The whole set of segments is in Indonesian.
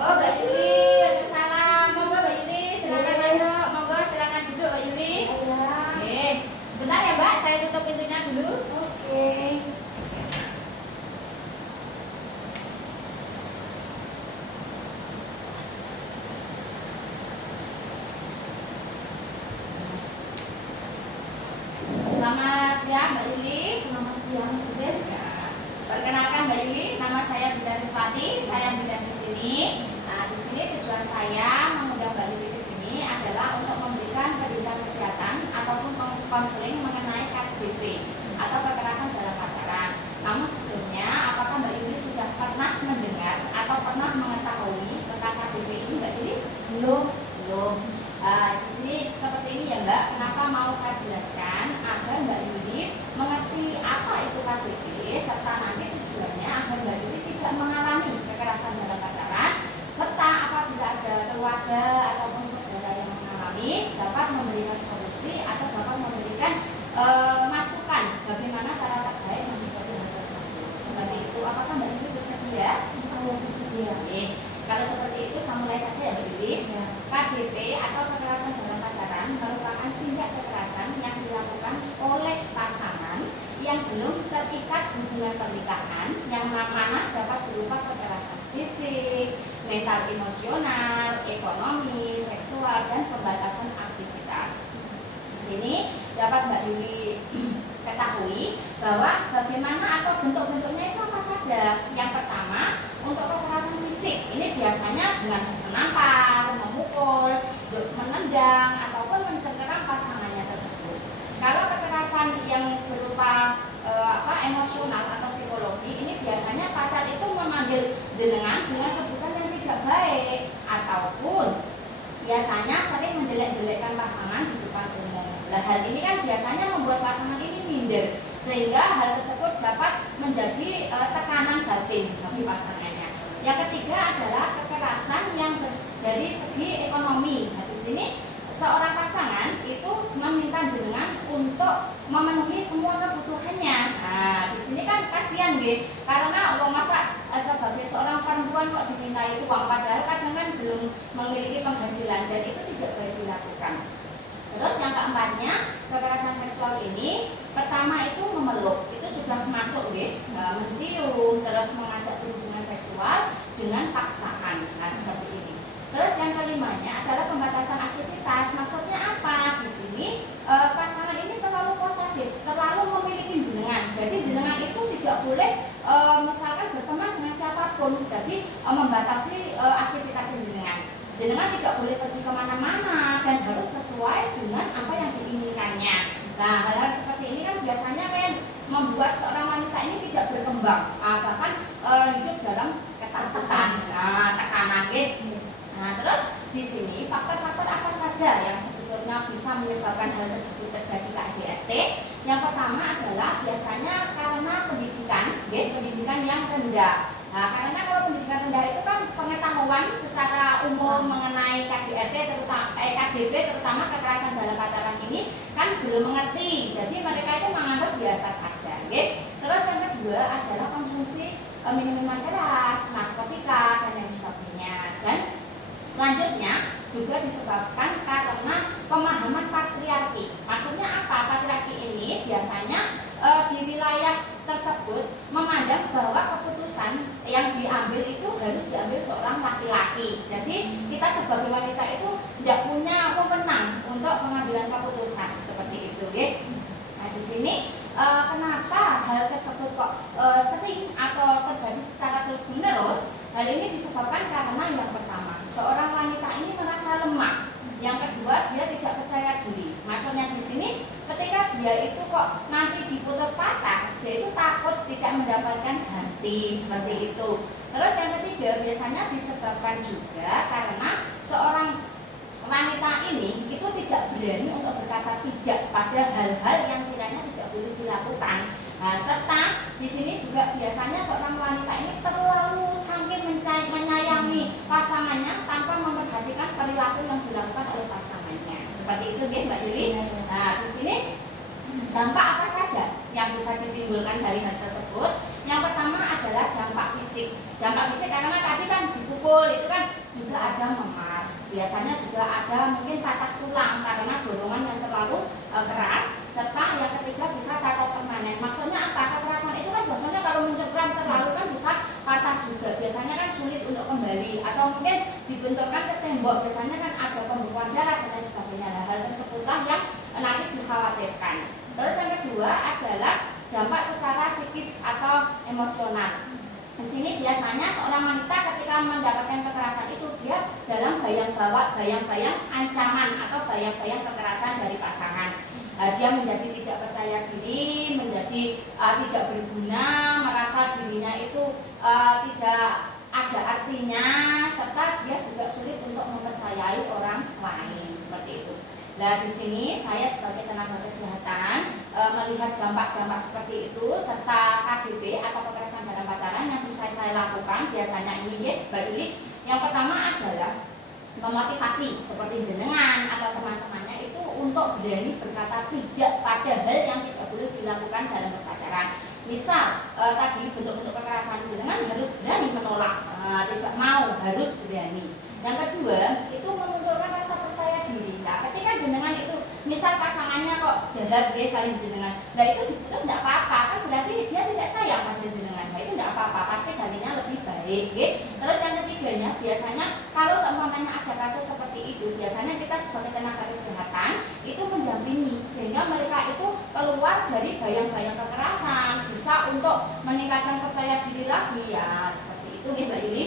Oh, Mbak Yuli, waalaikumsalam. Monggo Mbak Yuli, silakan masuk. Monggo silakan duduk Mbak Yuli. Oke, sebentar ya Mbak, saya tutup pintunya dulu. Oke. Selamat siang Mbak Yuli. Selamat siang, Bes. Perkenalkan Mbak Yuli, nama saya Bunda Siswati, saya bidan di sini. Nah, di sini tujuan saya mengundang Mbak Yuli di sini adalah untuk memberikan pendidikan kesehatan ataupun konseling mengenai KDP atau kekerasan dalam pacaran. Namun sebelumnya, apakah Mbak Yuli sudah pernah mendengar atau pernah mengetahui tentang KDP ini, Mbak Yuli? Belum. Belum. Di sini seperti ini ya Mbak, kenapa mau saya jelaskan agar Mbak Yuli mengerti apa itu KDP serta nanti tujuannya agar Mbak Yuli tidak mengalami kekerasan dalam pacaran serta apabila ada keluarga ataupun saudara yang mengalami dapat memberikan solusi atau dapat memberikan masukan bagaimana cara terbaik menghadapi hal tersebut. Seperti itu, apakah Mbak Yuli bersedia? Insya Allah bersedia. Oke. Kalau seperti itu, saya mulai saja ya Mbak Yuli. Ya. KDP atau kekerasan dalam pacaran merupakan tindak kekerasan yang dilakukan oleh pasangan yang belum terikat hubungan pernikahan yang mana dapat berupa kekerasan fisik, mental, emosional, ekonomi, seksual, dan pembatasan aktivitas. Di sini dapat Mbak Yuli ketahui bahwa bagaimana atau bentuk-bentuknya itu apa saja. Yang pertama, untuk kekerasan fisik ini biasanya dengan menampar, memukul, menendang ataupun mencengkeram pasangannya tersebut. Kalau kekerasan yang berupa emosional atau psikologi ini biasanya pacar itu memanggil jenengan dengan sebutan yang tidak baik ataupun biasanya sering menjelek-jelekkan pasangan di depan umum. Nah, hal ini kan biasanya membuat pasangan ini minder sehingga hal tersebut dapat menjadi tekanan batin bagi pasangannya. Yang ketiga adalah kekerasan yang dari segi ekonomi. Nah, di sini seorang pasangan itu meminta jenengan untuk memenuhi semua kebutuhannya. Nah, di sini kan kasihan gitu, karena uang masa sebagai seorang perempuan kok dimintai uang padahal kadang kan belum memiliki penghasilan dan itu tidak boleh dilakukan. Terus yang keempatnya, kekerasan seksual ini pertama itu memeluk, itu sudah masuk gitu, mencium, terus mengajak berhubungan seksual dengan paksaan. Nah, seperti ini. Terus yang kelimanya adalah pembatasan aktivitas. Maksudnya apa? Di sini pasangan ini terlalu posesif, terlalu memiliki jenengan. Jadi jenengan itu tidak boleh misalkan berteman dengan siapapun. Jadi membatasi aktivitas jenengan. Jenengan tidak boleh pergi kemana-mana dan harus sesuai dengan apa yang diinginkannya. Nah, hal-hal seperti ini kan biasanya kan membuat seorang wanita ini tidak berkembang, bahkan hidup dalam ketakutan, tekanan gitu. Nah, terus di sini faktor-faktor apa saja yang sebetulnya bisa menyebabkan hal tersebut terjadi KDRT? Yang pertama adalah biasanya karena pendidikan yang rendah. Nah, karena kalau pendidikan rendah itu kan pengetahuan secara umum mengenai KDRT KDP terutama kekerasan dalam pacaran ini kan belum mengerti. Jadi mereka itu menganggap biasa saja. Terus yang kedua adalah konsumsi minuman keras, narkotika dan lain sebagainya. Dan selanjutnya juga disebabkan karena pemahaman patriarki. Maksudnya apa? Patriarki ini biasanya di wilayah tersebut memandang bahwa keputusan yang diambil itu harus diambil seorang laki-laki. Jadi kita sebagai wanita itu tidak punya wewenang untuk pengambilan keputusan seperti itu, ya. Nah, di sini kenapa hal tersebut kok sering atau terjadi secara terus-menerus? Hal ini disebabkan karena yang pertama, seorang wanita ini merasa lemah. Yang kedua, dia tidak percaya diri. Maksudnya di sini, ketika dia itu kok nanti diputus pacar, dia itu takut tidak mendapatkan ganti seperti itu. Terus yang ketiga, biasanya disebabkan juga karena seorang wanita ini itu tidak berani untuk berkata tidak pada hal-hal yang kiranya tidak boleh dilakukan. Nah, serta di sini juga biasanya seorang wanita ini terlalu saking menyayangi pasangannya tanpa memperhatikan perilaku yang dilakukan oleh pasangannya. Seperti itu, ya, Mbak Yuli. Nah, di sini dampak apa saja yang bisa ditimbulkan dari hal tersebut? Yang pertama adalah dampak fisik. Dampak fisik karena tadi kan dipukul dipukul itu kan juga ada memar. Biasanya juga ada mungkin patah tulang karena dorongan yang terlalu keras, serta yang ketiga bisa cacat permanen. Maksudnya apa? Kekerasan itu kan biasanya kalau mencengkram terlalu kan bisa patah juga. Biasanya kan sulit untuk kembali atau mungkin dibenturkan ke tembok. Biasanya kan ada pembekuan darah dan lain sebagainya. Nah, hal tersebutlah yang nanti dikhawatirkan. Terus yang kedua adalah dampak secara psikis atau emosional. Di sini biasanya seorang wanita ketika mendapatkan kekerasan itu dia dalam bayang-bayang ancaman atau bayang-bayang kekerasan dari pasangan. Dia menjadi tidak percaya diri, menjadi tidak berguna, merasa dirinya itu tidak ada artinya, serta dia juga sulit untuk mempercayai orang lain seperti itu. Nah, di sini saya sebagai tenaga kesehatan melihat dampak-dampak seperti itu serta KDP atau kekerasan dalam pacaran yang bisa saya lakukan biasanya ini ya, Mbak Yuli. Yang pertama adalah memotivasi seperti jenengan atau teman-temannya itu untuk berani berkata tidak pada hal yang tidak boleh dilakukan dalam berpacaran. Misal tadi bentuk-bentuk kekerasan jenengan harus berani menolak, tidak mau harus berani. Yang kedua itu memunculkan rasa percaya diri. Nah, ketika jenengan itu misal pasangannya kok jahat dia kali jenengan, nah itu diputus tidak apa-apa, kan berarti dia tidak sayang pada jenengan. Nah itu tidak apa-apa, pasti gantinya lebih baik. Terus yang ketiganya biasanya kalau seumpamanya ada kasus seperti itu, biasanya kita sebagai tenaga kesehatan itu mendampingi sehingga mereka itu keluar dari bayang-bayang kekerasan, bisa untuk meningkatkan percaya diri lagi ya seperti itu Mbak Yuli.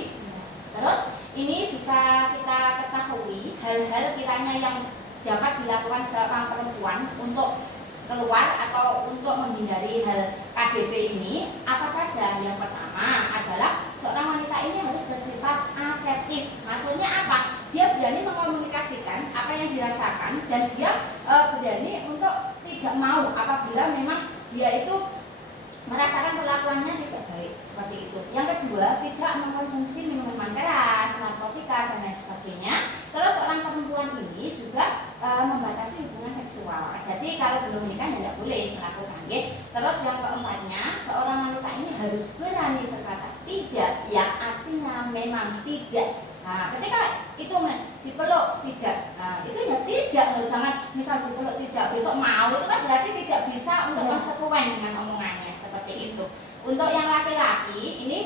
Terus ini bisa kita ketahui hal-hal kiranya yang dapat dilakukan seorang perempuan untuk keluar atau untuk menghindari hal KDP ini apa saja. Yang pertama adalah seorang wanita ini harus bersifat asertif. Maksudnya apa? Dia berani mengkomunikasikan apa yang dirasakan dan dia berani untuk tidak mau apabila memang dia itu merasakan perlakuannya tidak baik seperti itu. Yang kedua, tidak mengkonsumsi minuman keras, narkotika dan lain sebagainya. Terus orang perempuan ini juga membatasi hubungan seksual. Jadi kalau belum menikah tidak boleh melakukan. Terus yang keempatnya, seorang wanita ini harus berani berkata tidak, yang artinya memang tidak. Nah, ketika itu dipeluk tidak, itu ya tidak loh, jangan misal dipeluk tidak, besok mau, itu kan berarti tidak bisa untuk konsekuen dengan omongannya seperti itu. Untuk yang laki-laki ini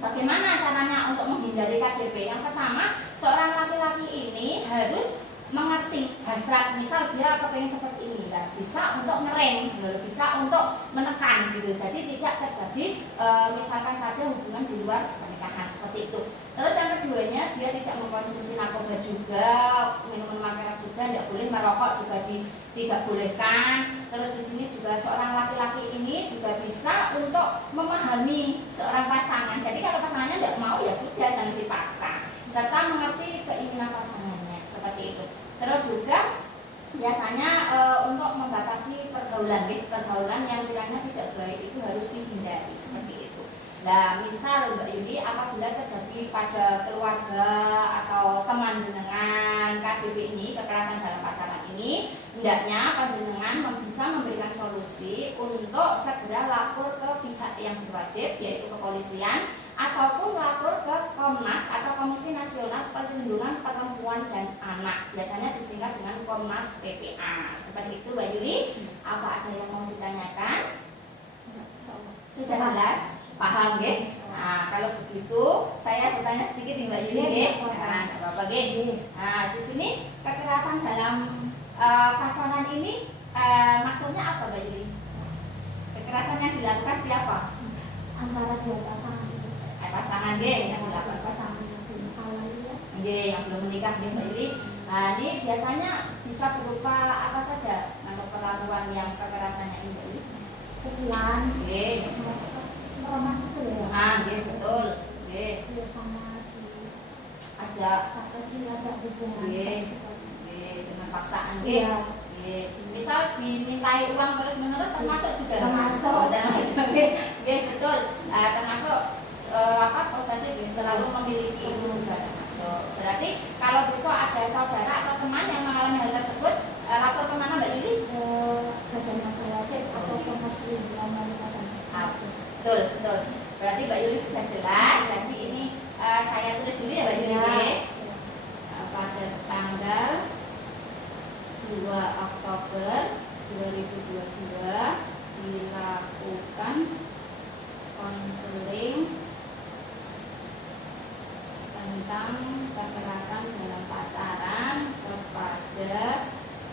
bagaimana caranya untuk menghindari KDP? Yang pertama, seorang laki-laki ini harus mengerti hasrat, misal dia kepengen seperti ini ya, bisa untuk ngerem, bisa untuk menekan gitu. Jadi tidak terjadi misalkan saja hubungan di luar pernikahan seperti itu. Terus yang keduanya, dia tidak mengkonsumsi narkoba juga, minuman keras juga, tidak boleh, merokok juga tidak bolehkan. Terus di sini juga seorang laki-laki ini juga bisa untuk memahami seorang pasangan. Jadi kalau pasangannya tidak mau ya sudah, jangan dipaksa, serta mengerti keinginan pasangannya seperti itu. Terus juga biasanya untuk membatasi pergaulan yang kiranya tidak baik itu harus dihindari seperti itu. Nah, misal Mbak Yuli apabila terjadi pada keluarga atau teman jenengan KDP ini, kekerasan dalam pacaran ini, hendaknya panjenengan bisa memberikan solusi untuk segera lapor ke pihak yang berwajib, yaitu kepolisian, ataupun lapor ke Komnas atau Komisi Nasional Perlindungan Perempuan dan Anak, biasanya disingkat dengan Komnas PPA. Seperti itu Mbak Yuli. Apa ada yang mau ditanyakan? Sudah jelas? Paham ya? Nah, kalau begitu saya bertanya sedikit nih Mbak Yuli ya. Nah, apa-apa ya. Nah, di sini kekerasan dalam pacaran ini maksudnya apa Mbak Yuli? Kekerasan yang dilakukan siapa? Antara dua pasangan. Pasangan yang dilakukan pasangan yang belum ya. Yang belum menikah Mbak Yuli. Nah, ini biasanya bisa berupa apa saja untuk perlakuan yang kekerasannya ini Mbak Yuli? Pukulan, informasi itu ya. Betul. Sama ajak hubungan dengan paksaan misal dimintai uang terus-menerus termasuk juga. Termasuk. Betul. Termasuk posesif terlalu memiliki itu juga termasuk. Berarti kalau besok ada saudara atau teman yang mengalami hal tersebut, lapor kemana Mbak Yuli? Badan yang berwajib atau Komnas Perlindungan Wanita dan Anak. Betul. Berarti Mbak Yuli sudah jelas. Jadi ini saya tulis dulu ya Mbak Yuni. Ya. Pada tanggal 2 Oktober 2022 dilakukan konseling tentang kekerasan dalam pacaran kepada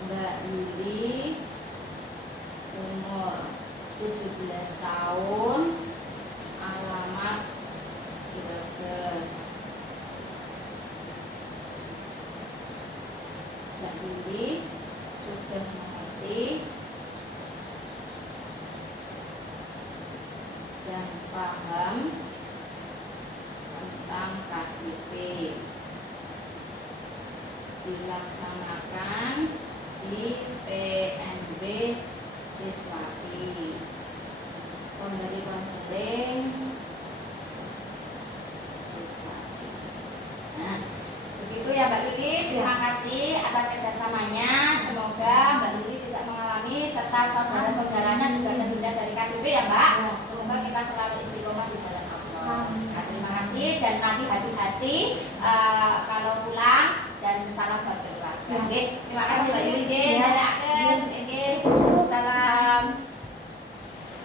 Mbak Yuli umur 17 tahun, alamat Brebes. Mbak Yuli sudah mengerti dan paham tentang KDP, dilaksanakan di PNB Siswati. Pemberi konseling Siswati. Nah, begitu ya Mbak Lili. Terima kasih atas kerjasamanya. Semoga Mbak Lili tidak mengalami serta saudara-saudaranya juga terhindar dari KDP ya Mbak. Semoga kita selalu istiqomah di jalan Allah. Nah, terima kasih dan nanti hati-hati kalau pulang dan salam buat keluarga. Terima kasih Mbak Lili.